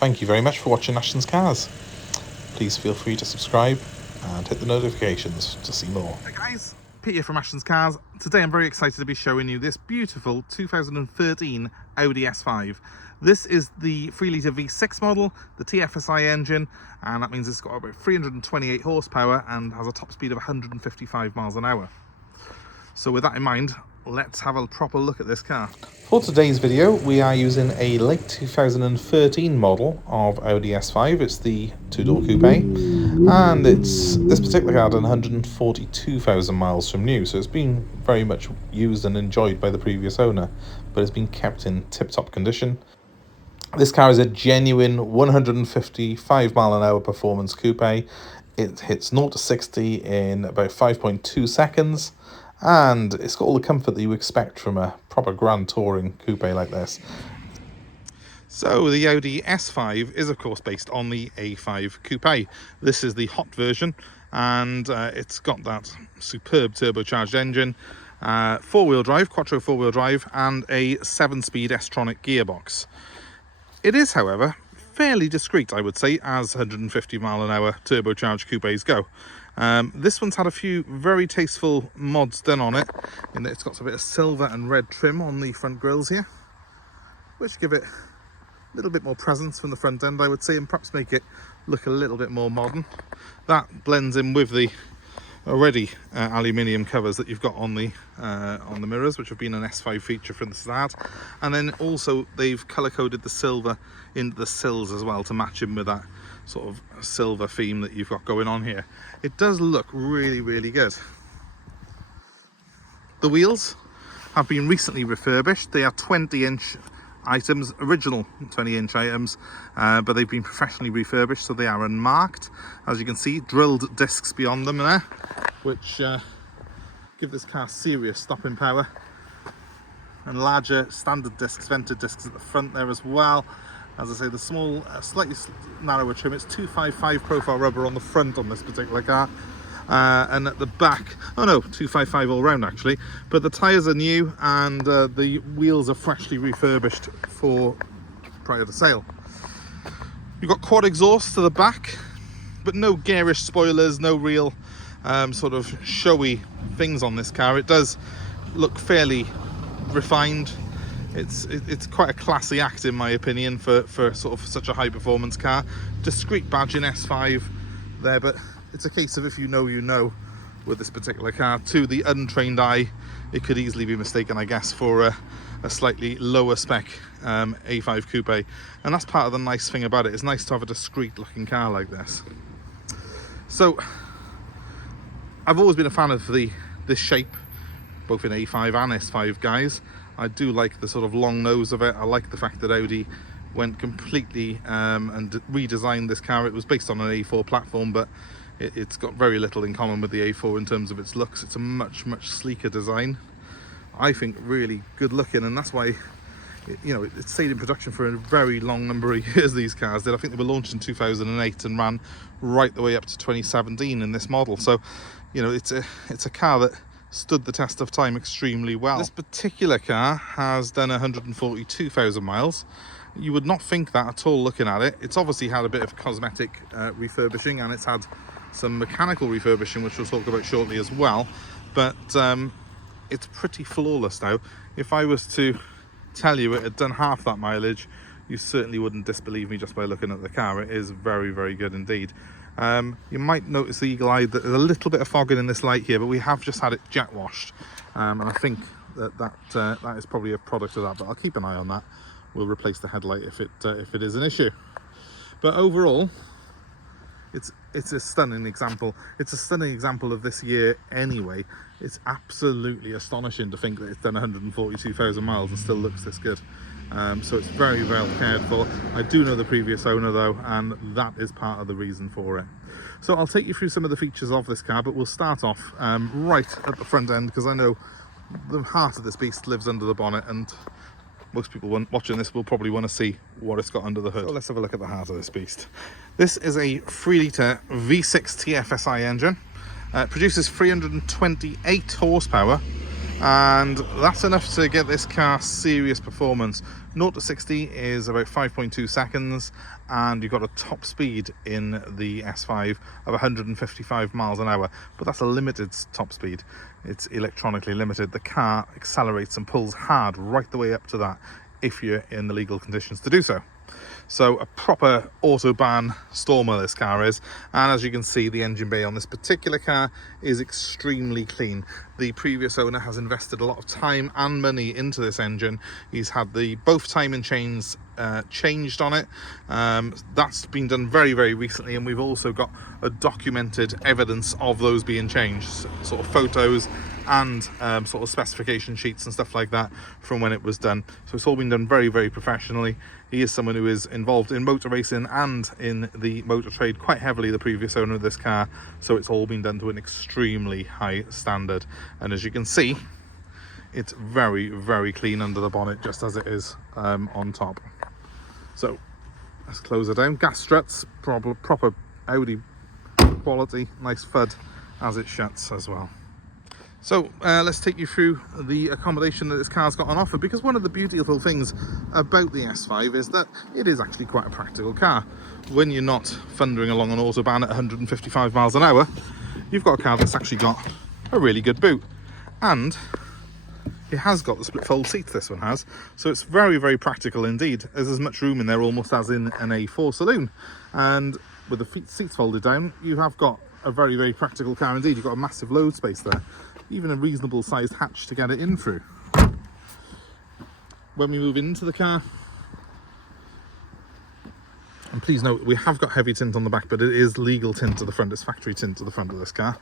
Thank you very much for watching Ashton's Cars. Please feel free to subscribe and hit the notifications to see more. Hey guys, Pete here from Ashton's Cars. Today I'm very excited to be showing you this beautiful 2013 Audi S5. This is the 3-litre V6 model, the TFSI engine, and that means it's got about 328 horsepower and has a top speed of 155 miles an hour. So with that in mind, let's have a proper look at this car. For today's video, we are using a late 2013 model of Audi S5. It's the two-door coupe, and this particular car done 142,000 miles from new, so it's been very much used and enjoyed by the previous owner, but it's been kept in tip-top condition. This car is a genuine 155 mile an hour performance coupe. It hits 0 to 60 in about 5.2 seconds. And it's got all the comfort that you expect from a proper grand touring coupe like this. So the Audi S5 is of course based on the A5 Coupe. This is the hot version, and it's got that superb turbocharged engine, four-wheel drive, Quattro four-wheel drive, and a 7-speed S-TRONIC gearbox. It is, however, fairly discreet, I would say, as 150 mile an hour turbocharged coupes go. This one's had a few very tasteful mods done on it, in that it's got a bit of silver and red trim on the front grills here, which give it a little bit more presence from the front end, I would say, and perhaps make it look a little bit more modern. That blends in with the already aluminium covers that you've got on the mirrors, which have been an S5 feature from the start, and then also they've color coded the silver into the sills as well to match in with that sort of silver theme that you've got going on here. It does look really good. The wheels have been recently refurbished. They are 20-inch items, original 20-inch items, but they've been professionally refurbished, so they are unmarked. As you can see, drilled discs beyond them there, which give this car serious stopping power, and larger standard discs, vented discs at the front there as well. As I say, the small, slightly narrower trim. It's 255 profile rubber on the front on this particular car, and at the back, oh no, 255 all round actually, but the tyres are new and the wheels are freshly refurbished for prior to sale. You've got quad exhaust to the back, but no garish spoilers, no real sort of showy things on this car. It does look fairly refined. It's quite a classy act, in my opinion, for sort of such a high performance car. Discreet badge in S5 there, but it's a case of if you know, you know with this particular car. To the untrained eye, it could easily be mistaken, I guess, for a slightly lower spec A5 coupe, and that's part of the nice thing about it. It's nice to have a discreet looking car like this. So I've always been a fan of this shape, both in A5 and S5 guys. I do like the sort of long nose of it. I like the fact that Audi went completely and redesigned this car. It was based on an A4 platform, but it's got very little in common with the A4 in terms of its looks. It's a much sleeker design. I think really good looking, and that's why it stayed in production for a very long number of years, these cars did. I think they were launched in 2008 and ran right the way up to 2017 in this model. So it's a car that stood the test of time extremely well. This particular car has done 142,000 miles. You would not think that at all looking at it. It's obviously had a bit of cosmetic refurbishing, and it's had some mechanical refurbishing, which we'll talk about shortly as well, but it's pretty flawless now. If I was to tell you it had done half that mileage, you certainly wouldn't disbelieve me just by looking at the car. It is very good indeed. You might notice the eagle eye that there's a little bit of fogging in this light here, but we have just had it jet washed, and I think that is probably a product of that, but I'll keep an eye on that. We'll replace the headlight if it is an issue. But overall, it's a stunning example. It's a stunning example of this year anyway. It's absolutely astonishing to think that it's done 142,000 miles and still looks this good. So it's very well cared for. I do know the previous owner though, and that is part of the reason for it. So I'll take you through some of the features of this car, but we'll start off right at the front end, because I know the heart of this beast lives under the bonnet, and most people watching this will probably want to see what it's got under the hood. So let's have a look at the heart of this beast. This is a 3-litre V6 TFSI engine. It produces 328 horsepower And that's enough to get this car serious performance. 0 to 60 is about 5.2 seconds, and you've got a top speed in the S5 of 155 miles an hour, but that's a limited top speed. It's electronically limited. The car accelerates and pulls hard right the way up to that if you're in the legal conditions to do so. So a proper Autobahn stormer this car is, and as you can see, the engine bay on this particular car is extremely clean. The previous owner has invested a lot of time and money into this engine. He's had the both timing chains changed on it. That's been done very, very recently, and we've also got a documented evidence of those being changed, sort of photos and sort of specification sheets and stuff like that from when it was done. So it's all been done very, very professionally. He is someone who is involved in motor racing and in the motor trade quite heavily, the previous owner of this car, so it's all been done to an extremely high standard. And as you can see, it's very, very clean under the bonnet, just as it is on top. So let's close it down. Gas struts, proper Audi quality, nice thud as it shuts as well. So let's take you through the accommodation that this car's got on offer, because one of the beautiful things about the S5 is that it is actually quite a practical car. When you're not thundering along on Autobahn at 155 miles an hour, you've got a car that's actually got a really good boot, and it has got the split fold seats, this one has, so it's very, very practical indeed. There's as much room in there almost as in an A4 saloon, and with the seats folded down, you have got a very, very practical car indeed. You've got a massive load space there, even a reasonable sized hatch to get it in through. When we move into the car, and please note, we have got heavy tint on the back, but it is legal tint to the front. It's factory tint to the front of this car.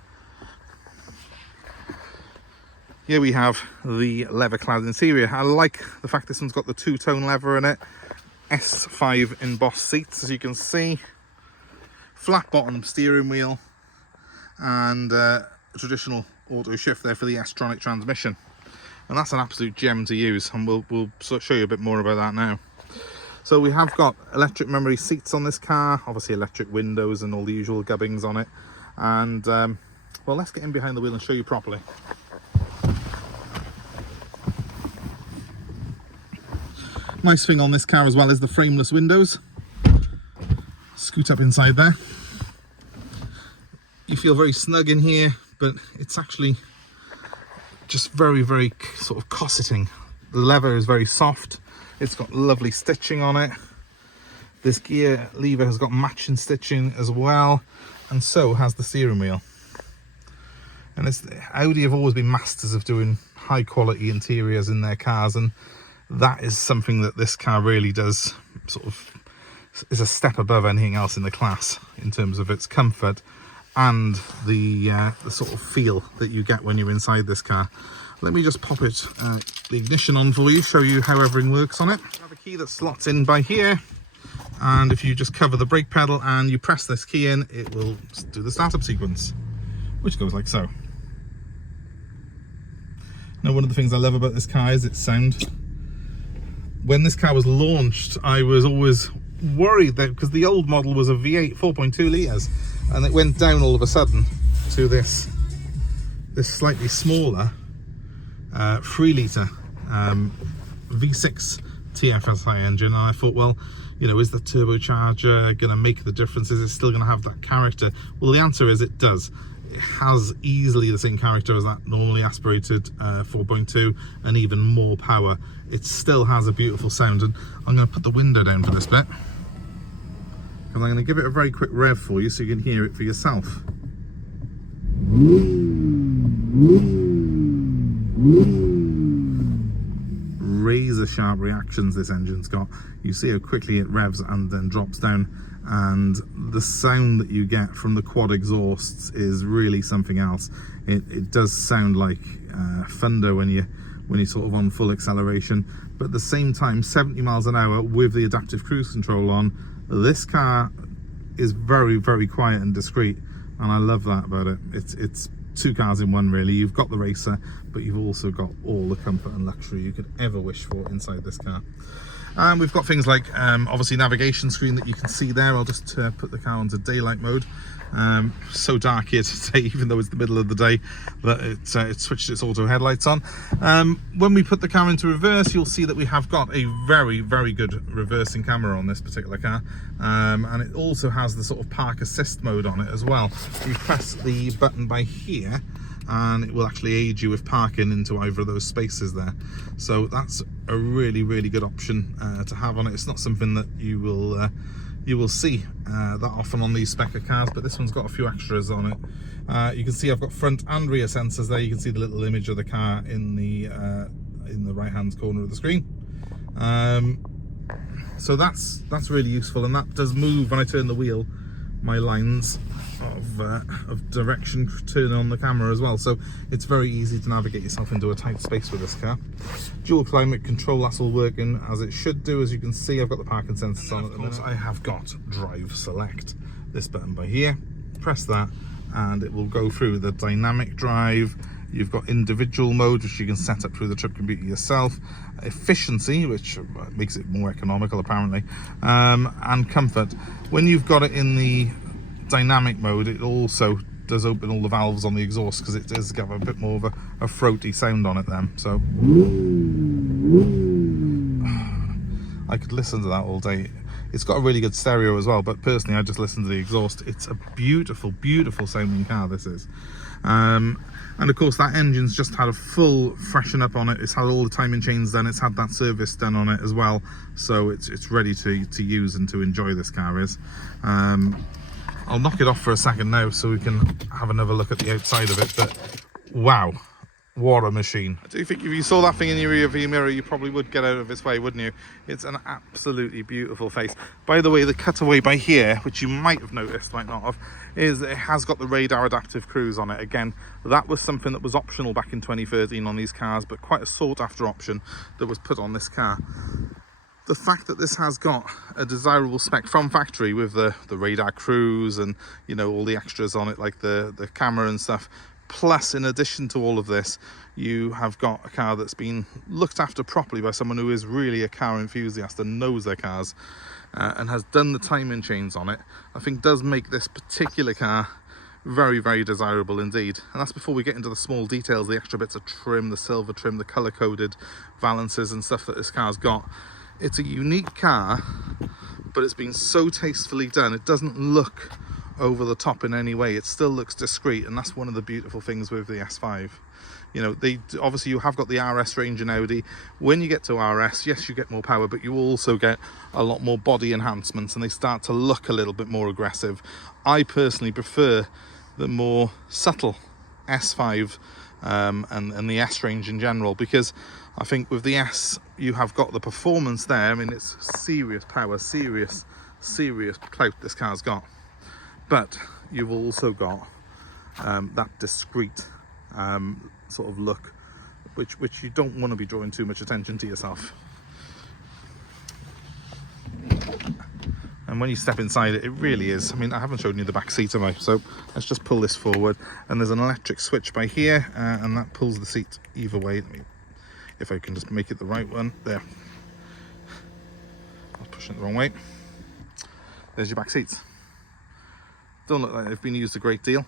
Here we have the leather clad interior. I like the fact this one's got the two-tone leather in it. S5 embossed seats, as you can see. Flat bottom steering wheel, and a traditional auto shift there for the S-TRONIC transmission, and that's an absolute gem to use, and we'll show you a bit more about that now. So we have got electric memory seats on this car, obviously electric windows and all the usual gubbings on it, and well, let's get in behind the wheel and show you properly. Nice thing on this car as well is the frameless windows. Scoot up inside there. You feel very snug in here, but it's actually just very, very sort of cosseting. The leather is very soft. It's got lovely stitching on it. This gear lever has got matching stitching as well, and so has the steering wheel. And Audi have always been masters of doing high quality interiors in their cars, and that is something that this car really does, sort of is a step above anything else in the class in terms of its comfort and the sort of feel that you get when you're inside this car. Let me just pop the ignition on for you, show you how everything works on it. I have a key that slots in by here, and if you just cover the brake pedal and you press this key in, it will do the startup sequence, which goes like so. Now, one of the things I love about this car is its sound. When this car was launched, I was always worried that, because the old model was a V8 4.2 litres, and it went down all of a sudden to this slightly smaller 3 litre V6 TFSI engine, and I thought, well, you know, is the turbocharger going to make the difference? Is it still going to have that character? Well, the answer is it does. It has easily the same character as that normally aspirated 4.2, and even more power. It still has a beautiful sound, and I'm going to put the window down for this bit, because I'm going to give it a very quick rev for you so you can hear it for yourself. Razor sharp reactions this engine's got. You see how quickly it revs and then drops down, and the sound that you get from the quad exhausts is really something else. It does sound like thunder when you're sort of on full acceleration, but at the same time, 70 miles an hour with the adaptive cruise control on, this car is very, very quiet and discreet, and I love that about it. It's two cars in one, really. You've got the racer, but you've also got all the comfort and luxury you could ever wish for inside this car. And we've got things like obviously navigation screen that you can see there. I'll just put the car into daylight mode. So dark here today, even though it's the middle of the day, that it switched its auto headlights on. When we put the car into reverse, you'll see that we have got a very good reversing camera on this particular car, and it also has the sort of park assist mode on it as well. You press the button by here and it will actually aid you with parking into either of those spaces there. So that's a really good option to have on it. It's not something that you will see that often on these spec cars, but this one's got a few extras on it. You can see I've got front and rear sensors there. You can see the little image of the car in the right hand corner of the screen. So that's really useful, and that does move when I turn the wheel. My lines of direction turn on the camera as well, so it's very easy to navigate yourself into a tight space with this car. Dual climate control, that's all working as it should do. As you can see, I've got the parking sensors on at the minute. I have got drive select, this button by here. Press that and it will go through the dynamic drive. You've got individual mode, which you can set up through the trip computer yourself, efficiency, which makes it more economical apparently, and comfort. When you've got it in the dynamic mode, it also does open all the valves on the exhaust, because it does give a bit more of a throaty sound on it then. So I could listen to that all day. It's got a really good stereo as well, but personally I just listen to the exhaust. It's a beautiful sounding car, this is. And of course that engine's just had a full freshen up on it. It's had all the timing chains done, it's had that service done on it as well, so it's ready to use and to enjoy, this car is. I'll knock it off for a second now so we can have another look at the outside of it, but wow, what a machine. I do think if you saw that thing in your rear view mirror, you probably would get out of its way, wouldn't you? It's an absolutely beautiful face. By the way, the cutaway by here, which you might have noticed, might not have, is it has got the radar adaptive cruise on it. Again, that was something that was optional back in 2013 on these cars, but quite a sought after option that was put on this car. The fact that this has got a desirable spec from factory with the radar cruise and, you know, all the extras on it, like the camera and stuff, plus in addition to all of this, you have got a car that's been looked after properly by someone who is really a car enthusiast and knows their cars, and has done the timing chains on it, I think does make this particular car very desirable indeed. And that's before we get into the small details, the extra bits of trim, the silver trim, the color coded valances and stuff that this car's got. It's a unique car, but it's been so tastefully done. It doesn't look over the top in any way. It still looks discreet, and that's one of the beautiful things with the S5. You know, obviously you have got the RS range in Audi. When you get to RS, yes, you get more power, but you also get a lot more body enhancements, and they start to look a little bit more aggressive. I personally prefer the more subtle S5 and the S range in general, because I think with the S you have got the performance there. I mean, it's serious power, serious clout this car's got, but you've also got that discreet sort of look, which you don't want to be drawing too much attention to yourself. And when you step inside it, it really is. I mean, I haven't shown you the back seat, have I? So let's just pull this forward, and there's an electric switch by here, and that pulls the seat either way. Let me, if I can just make it the right one, there. I was pushing it the wrong way. There's your back seats. Don't look like they've been used a great deal.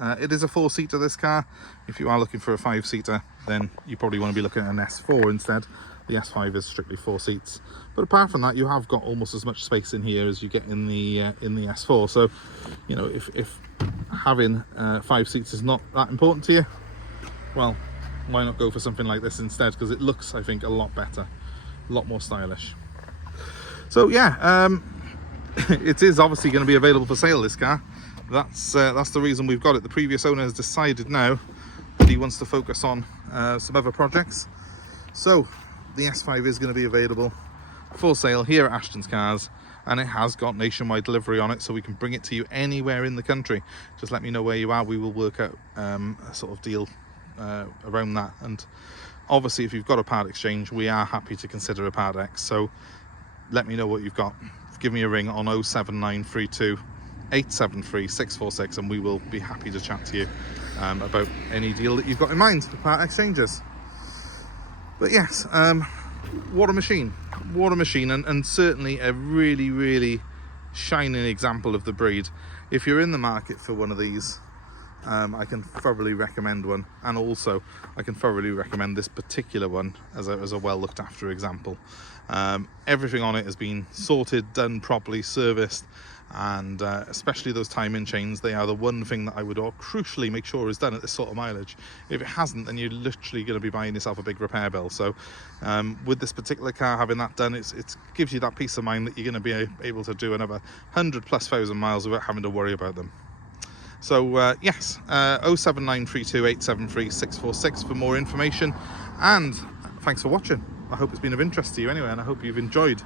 It is a 4-seater, this car. If you are looking for a 5-seater, then you probably want to be looking at an S4 instead. The S5 is strictly 4 seats, but apart from that, you have got almost as much space in here as you get in the S4. So, you know, if having 5 seats is not that important to you, well, why not go for something like this instead? Because it looks, I think, a lot better, a lot more stylish. So yeah, it is obviously going to be available for sale, this car. That's the reason we've got it. The previous owner has decided now that he wants to focus on some other projects. So the S5 is going to be available for sale here at Ashton's Cars, and it has got nationwide delivery on it, so we can bring it to you anywhere in the country. Just let me know where you are. We will work out a sort of deal around that. And obviously, if you've got a part exchange, we are happy to consider a part X. So let me know what you've got. Give me a ring on 07932 873 646, and we will be happy to chat to you about any deal that you've got in mind for part exchanges. But yes, what a machine, what a machine, and certainly a really, really shining example of the breed. If you're in the market for one of these, I can thoroughly recommend one, and also I can thoroughly recommend this particular one as a well looked after example. Everything on it has been sorted, done properly, serviced, and especially those timing chains, they are the one thing that I would crucially make sure is done at this sort of mileage. If it hasn't, then you're literally going to be buying yourself a big repair bill. So with this particular car having that done, it gives you that peace of mind that you're going to be able to do another 100,000+ miles without having to worry about them. So yes, 07932873646 for more information, and thanks for watching. I hope it's been of interest to you anyway, and I hope you've enjoyed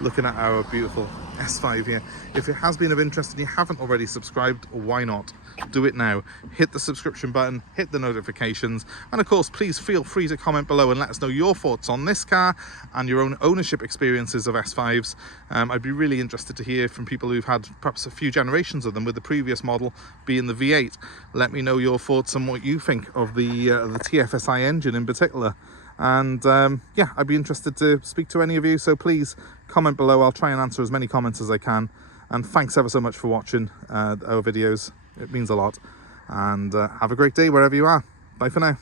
looking at our beautiful S5 here. If it has been of interest and you haven't already subscribed, why not? Do it now. Hit the subscription button, hit the notifications, and of course please feel free to comment below and let us know your thoughts on this car and your own ownership experiences of S5s. I'd be really interested to hear from people who've had perhaps a few generations of them, with the previous model being the V8. Let me know your thoughts on what you think of the TFSI engine in particular. And yeah, I'd be interested to speak to any of you, so please comment below. I'll try and answer as many comments as I can. And thanks ever so much for watching our videos. It means a lot. And have a great day wherever you are. Bye for now.